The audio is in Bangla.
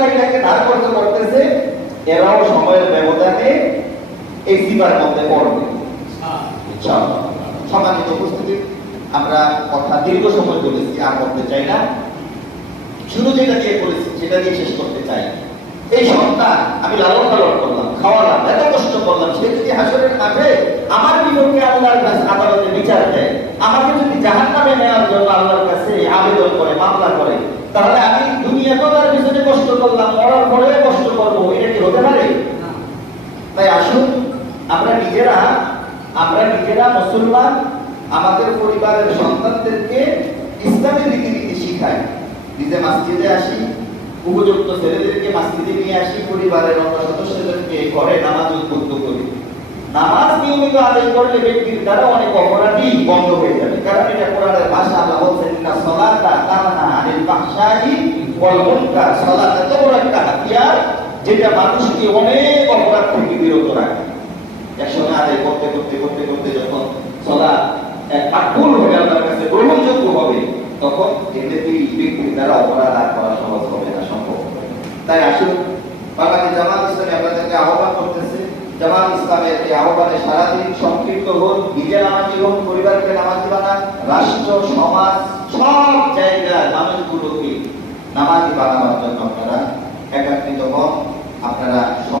যারা এটাকে ধার করতে করতেছে এরাও সময়ের ব্যবধানে এই সিবার মধ্যে পড়বে। সম্মানিত উপস্থিতি, আমরা কথা দীর্ঘ সময় বলেছি, আর করতে চাই না। শুরু যেটা দিয়ে করেছি সেটা দিয়ে শেষ করতে চাই। এই সন্তান আমি লালন পালন করলাম, খাওয়ালাম, এত কষ্ট করলাম, সে যদি হাসরের মাঠে আমার বিপক্ষে আল্লাহর কাছে আদালতে বিচার দেয়, আমাকে যদি জাহান্নামে নেওয়ার জন্য আল্লাহর কাছে আবেদন করে, মামলা করে, তাহলে আমি দুনিয়াতেও তার পিছনে কষ্ট করলাম, মরার পরেও কষ্ট করবো, এটা কি হতে পারে? তাই আসুন আমরা নিজেরা মুসলমান, আমাদের পরিবারের সন্তানদেরকে ইসলামী রীতিনীতি শিখাই। নিজে মসজিদে আসি, উপযুক্ত ছেলেদেরকে মসজিদে নিয়ে আসি, পরিবারের অন্য সদস্যদেরকে ঘরে নামাজ উদ্বুদ্ধ করি। নামাজ নিয়মিত আদায় করলে ব্যক্তির দ্বারা অনেক অপরাধী বন্ধ হয়ে যাবে, কারণ এটা কোরআনের ভাষা। আল্লাহ বলছেন ইন্না সালাতা তানহা আনিল ফাহশাই ওয়াল মুনকার। সালাত এত বড় একটা হাতিয়ার যেটা মানুষকে অনেক অপরাধ থেকে বিরত রাখে। একসঙ্গে আদায় করতে করতে করতে করতে যখন সালাত আকবুল হবে, আল্লাহর কাছে গ্রহণযোগ্য হবে, তখন এমনিতেই ব্যক্তির দ্বারা অপরাধ আর করা সহজ হবে না, সম্ভব হবে। তাই আসুন, বাংলাদেশ জামাত ইসলামী আপনাদেরকে আহ্বান করতেছে, জামাত ইসলামের এই আহ্বানে সারাদিন সংক্ষিপ্ত হোক, নিজে নামাজি হোক, পরিবারকে নামাজি বানান, রাষ্ট্র সমাজ সব জায়গায় মানুষগুলোকে নামাজি বানানোর জন্য আপনারা একাত্রিত হন। আপনারা